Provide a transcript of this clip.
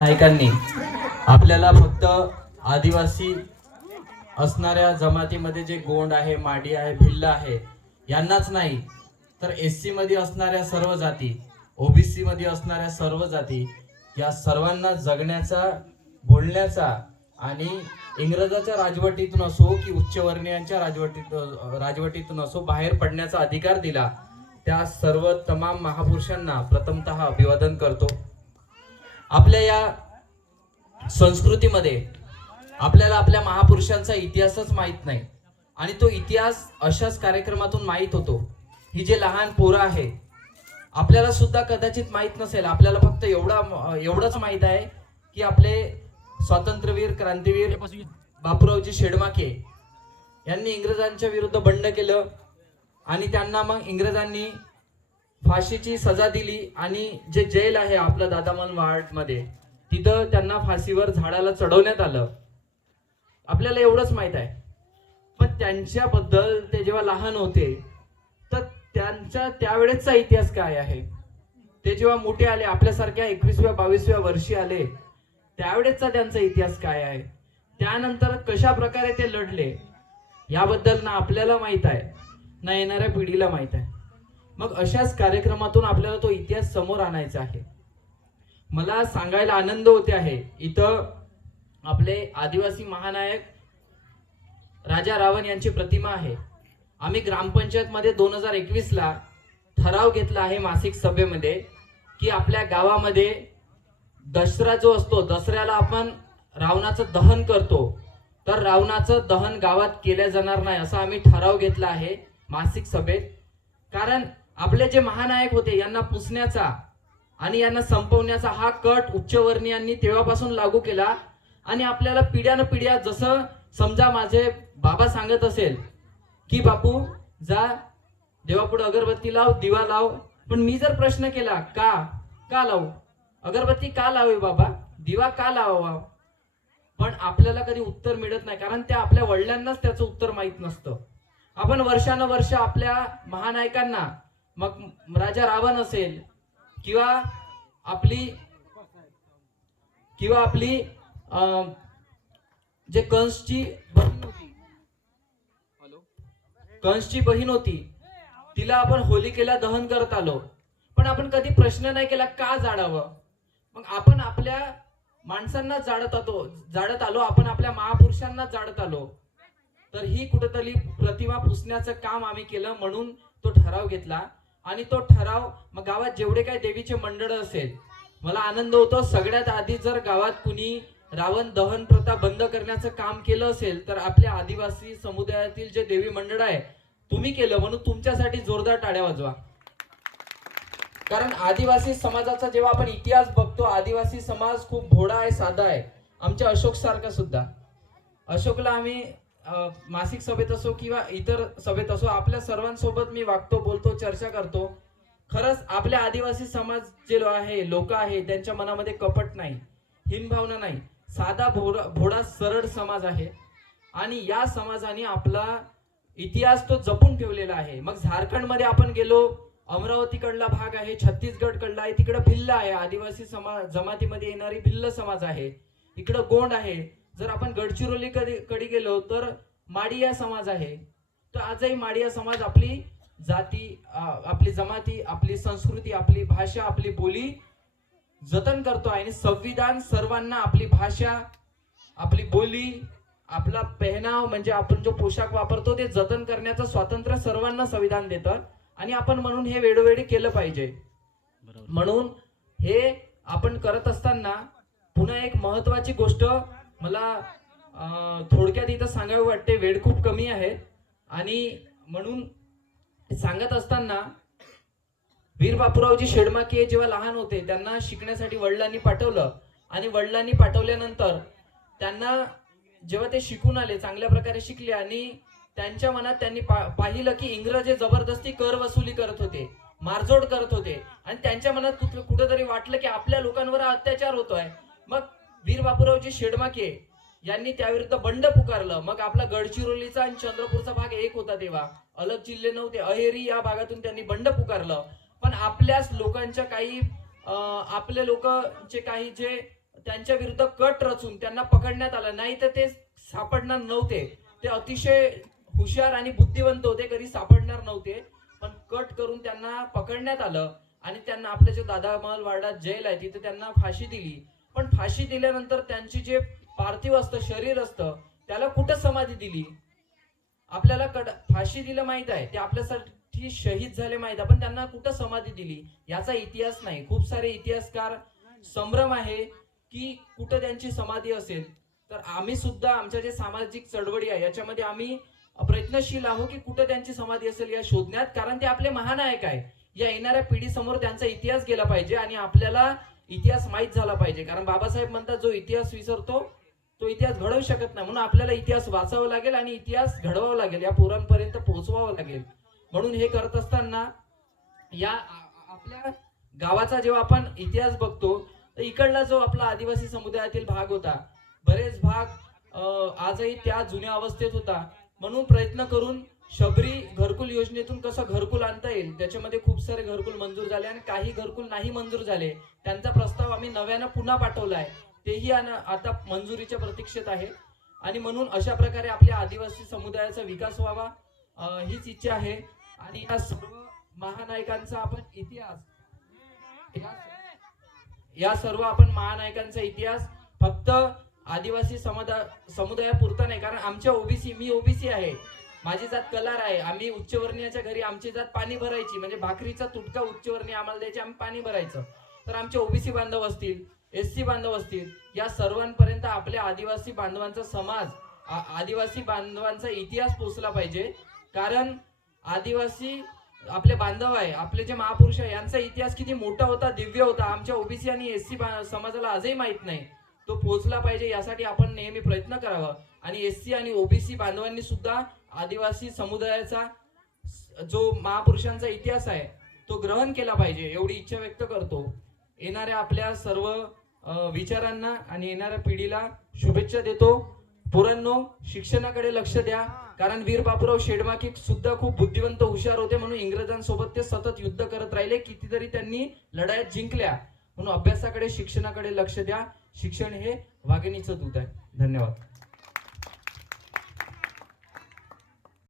नायकांनी आपल्याला फक्त आदिवासी असणाऱ्या जमातीमध्ये जे गोंड आहे, माडी आहे, भिल्ल आहे यांनाच नाही तर SC मध्ये असणाऱ्या सर्व जाती, OBC मध्ये असणाऱ्या सर्व जाती या सर्वांना जगण्याचा, बोलण्याचा आणि इंग्रजाच्या राजवटीतून असो की उच्चवर्णीयांच्या राजवटीतून असो बाहेर पडण्याचा अधिकार दिला। त्या सर्व तमाम महापुरुषांना प्रथमतः अभिवादन करतो। आपल्या या संस्कृतीमध्ये आपल्याला आपल्या महापुरुषांचा इतिहासच माहित नाही आणि तो इतिहास अशाच कार्यक्रमातून माहित होतो। ही जे लहान पोरं आहे आपल्याला सुद्धा कदाचित माहित नसेल, आपल्याला फक्त एवढंच माहित आहे की आपले स्वातंत्र्यवीर, क्रांतीवीर बापूरावजी शेडमाके यांनी इंग्रजांच्या विरुद्ध बंड केलं आणि त्यांना मग इंग्रजांनी फाशीची सजा दिली आणि जे जेल आहे आपलं दादामन वार्ड मध्ये तिथं त्यांना फाशीवर झाडाला चढवण्यात आलं। आपल्याला एवढंच माहित आहे, पण त्यांच्याबद्दल ते जेव्हा लहान होते तर त्यांच्या त्यावेळेसचा इतिहास काय आहे, ते जेव्हा मोठे आले आपल्यासारख्या 21व्या 22व्या वर्षी आले त्यावेळेसचा त्यांचा इतिहास काय आहे, त्यानंतर कशा प्रकारे ते लढले याबद्दल ना आपल्याला माहित आहे ना येणाऱ्या पिढीला माहित आहे। मग अशाच कार्यक्रमातून आपल्याला तो इतिहास समोर आणायचा आहे। मला सांगायला आनंद होते आहे, इथं आपले आदिवासी महानायक राजा रावण यांची प्रतिमा आहे। आम्ही ग्रामपंचायत मध्ये 2021 ला ठराव घेतला आहे मासिक सभेमध्ये की आपल्या गावामध्ये दसरा जो असतो, दसऱ्याला आपण रावणाचं दहन करतो, तर रावणाचं दहन गावात केलं जाणार नाही असा आम्ही ठराव घेतला आहे मासिक सभेत। कारण आपले जे महानायक होते यांना पुसण्याचा आणि यांना संपवण्याचा हा कट उच्चवर्णीयांनी तेव्हापासून लागू केला आणि आपल्याला पिढ्यानपिढ्या जसं समजा माझे बाबा सांगत असेल की बापू जा देवापुढे अगरबत्ती लाव, दिवा लाव, पण मी जर प्रश्न केला का लावू, अगरबत्ती का लावे बाबा, दिवा का लावावा, पण आपल्याला कधी उत्तर मिळत नाही कारण त्या आपल्या वडिलांनाच त्याचं उत्तर माहित नसतं। आपण वर्षानुवर्ष आपल्या महानायकांना, मग राजा रावण असेल किंवा आपली जे कंसची बहीण होती तिला आपण होलिकेला दहन करत आलो, पण आपण कधी प्रश्न नाही केला का जाळावं। मग आपण आपल्या माणसांना जाळत आलो, आपण आपल्या महापुरुषांना जाळत आलो, तर ही कुठेतरी प्रतिमा पुसण्याचं काम आम्ही केलं, म्हणून तो ठराव घेतला। आणि तो ठराव मग गावात जेवढे काही देवीचे मंडळ असेल, मला आनंद होतो सगळ्यात आधी जर गावात कुणी रावण दहन प्रथा बंद करण्याचं काम केलं असेल तर आपल्या आदिवासी समुदायातील जे देवी मंडळ आहे तुम्ही केलं, म्हणून तुमच्यासाठी जोरदार टाळ्या वाजवा। कारण आदिवासी समाजाचा जेव्हा आपण इतिहास बघतो, आदिवासी समाज खूप भोळा आहे, साधा आहे। आमच्या अशोक सारखा सुद्धा, अशोकला आम्ही मासिक सभेत असो किंवा इतर सभेत असो आपल्या सर्वांसोबत मी वागतो, बोलतो, चर्चा करतो। खरंच आपल्या आदिवासी समाज जे आहे, लोक आहे, त्यांच्या मनामध्ये कपट नाही, हीनभावना नाही, साधा भोळा सरळ समाज आहे आणि या समाजाने आपला इतिहास तो जपून ठेवलेला आहे। मग झारखंडमध्ये आपण गेलो, अमरावतीकडला भाग आहे, छत्तीसगड कडला आहे, तिकडे भिल्ल आहे, आदिवासी समाज जमातीमध्ये येणारी भिल्ल समाज आहे, इकडे गोंड आहे। जर आपण गडचिरोली कडे गेलो तर माडिया समाज आहे। तर आजही माडिया समाज आपली जाती, आपली जमाती, आपली संस्कृती, आपली भाषा, आपली बोली जतन करतो आणि संविधान सर्वांना आपली भाषा, आपली बोली, आपला पेहनाव म्हणजे आपण जो पोशाख वापरतो ते जतन करण्याचं स्वातंत्र्य सर्वांना संविधान देतं आणि आपण म्हणून हे वेळोवेळी केलं पाहिजे। म्हणून हे आपण करत असताना पुन्हा एक महत्वाची गोष्ट मला थोडक्यात इथं सांगावी वाटते, वेळ खूप कमी आहे आणि म्हणून सांगत असताना वीर बापूरावजी शेडमाके जेव्हा लहान होते त्यांना शिकण्यासाठी वडिलांनी पाठवलं आणि वडिलांनी पाठवल्यानंतर त्यांना जेव्हा ते शिकून आले, चांगल्या प्रकारे शिकले आणि त्यांच्या मनात त्यांनी पाहिलं की इंग्रज जबरदस्ती कर वसुली करत होते, मारझोड करत होते आणि त्यांच्या मनात कुठेतरी वाटलं की आपल्या लोकांवर अत्याचार होतोय। मग वीर बापूरावजी शेडमाके यांनी त्याविरुद्ध बंड पुकारलं। मग आपला गडचिरोलीचा आणि चंद्रपूरचा भाग एक होता, तेव्हा अलग जिल्हे नव्हते, अहेरी या भागातून त्यांनी बंड पुकारलं। पण आपल्याच लोकांच्या काही आपले लोकचे काही जे त्यांच्या विरुद्ध कट रचून त्यांना पकडण्यात आलं, नाही तर ते सापडणार नव्हते. ते अतिशय हुशार आणि बुद्धिवंत होते, कधी सापडणार नव्हते. पण कट करून त्यांना पकडण्यात आलं आणि त्यांना आपल्या जे दादा महल वार्डात जेल आहे तिथे त्यांना फाशी दिली. पण फाशी दिल्यानंतर त्यांची जे पार्थिव असतं, शरीर असतं, त्याला कुठं समाधी दिली? आपल्याला फाशी दिलं माहित आहे, ते आपल्यासाठी शहीद झाले माहित आहे, पण त्यांना कुठं समाधी दिली याचा इतिहास नाही. खूप सारे इतिहासकार संभ्रम आहे की कुठं त्यांची समाधी असेल. तर आम्ही सुद्धा आमच्या जे सामाजिक चळवळी आहे याच्यामध्ये आम्ही प्रयत्नशील आहोत की कुठं त्यांची समाधी असेल या शोधण्यात, कारण ते आपले महानायक आहे. या येणाऱ्या पिढीसमोर त्यांचा इतिहास गेला पाहिजे आणि आपल्याला इतिहास माहित झाला पाहिजे. कारण बाबासाहेब म्हणतात, जो इतिहास विसरतो तो इतिहास घडवू शकत नाही. म्हणून आपल्याला इतिहास वाचावा लागेल आणि इतिहास घडवावा लागेल, या पोरांपर्यंत पोहोचवावं लागेल. म्हणून हे करत असताना या आपल्या गावाचा जेव्हा आपण इतिहास बघतो तर इकडला जो आपला आदिवासी समुदायातील भाग होता, बरेच भाग आजही त्या जुन्या अवस्थेत होता. म्हणून प्रयत्न करून शबरी घरकुल योजनेतून कसं घरकुल आणता येईल, त्याच्यामध्ये खूप सारे घरकुल मंजूर झाले आणि काही घरकुल नाही मंजूर झाले. त्यांचा प्रस्ताव आम्ही नव्यानं पुन्हा पाठवला आहे, तेही आता मंजुरीच्या प्रतीक्षेत आहे. आणि म्हणून अशा प्रकारे आपल्या आदिवासी समुदायाचा विकास व्हावा हीच इच्छा आहे. आणि या सर्व महानायकांचा आपण इतिहास, या सर्व आपण महानायकांचा इतिहास फक्त आदिवासी समुदायापुरता नाही, कारण आमच्या ओबीसी, मी ओबीसी आहे, माझी जात कलार आहे, आम्ही उच्चवर्णीयाच्या घरी आमची जात पाणी भरायची, म्हणजे भाकरीचा तुटका उच्चवर्णीय आम्हाला द्यायचे, आम्ही पाणी भरायचं. तर आमचे ओबीसी बांधव असतील, एससी बांधव असतील, या सर्वांपर्यंत आपल्या आदिवासी बांधवांचा समाज, आदिवासी बांधवांचा इतिहास पोहोचला पाहिजे. कारण आदिवासी आपले बांधव आहे, आपले जे महापुरुष आहे, यांचा इतिहास किती मोठा होता, दिव्य होता, आमच्या ओबीसी आणि एससी समाजाला आजही माहित नाही. तो पोहोचला पाहिजे, यासाठी आपण नेहमी प्रयत्न करावा. आणि एससी आणि ओबीसी बांधवांनी सुद्धा आदिवासी समुदायाचा जो महापुरुषांचा इतिहास आहे तो ग्रहण केला पाहिजे, एवढी इच्छा व्यक्त करतो. येणाऱ्या आपल्या सर्व विचारांना आणि येणाऱ्या पिढीला शुभेच्छा देतो. पोरांनो, शिक्षणाकडे लक्ष द्या, कारण वीर बापूराव शेडमाके सुद्धा खूप बुद्धिवंत, हुशार होते. म्हणून इंग्रजांसोबत ते सतत युद्ध करत राहिले, कितीतरी त्यांनी लढाया जिंकल्या. म्हणून अभ्यासाकडे, शिक्षणाकडे लक्ष द्या. शिक्षण हे वाघिणीचं दूध आहे. धन्यवाद.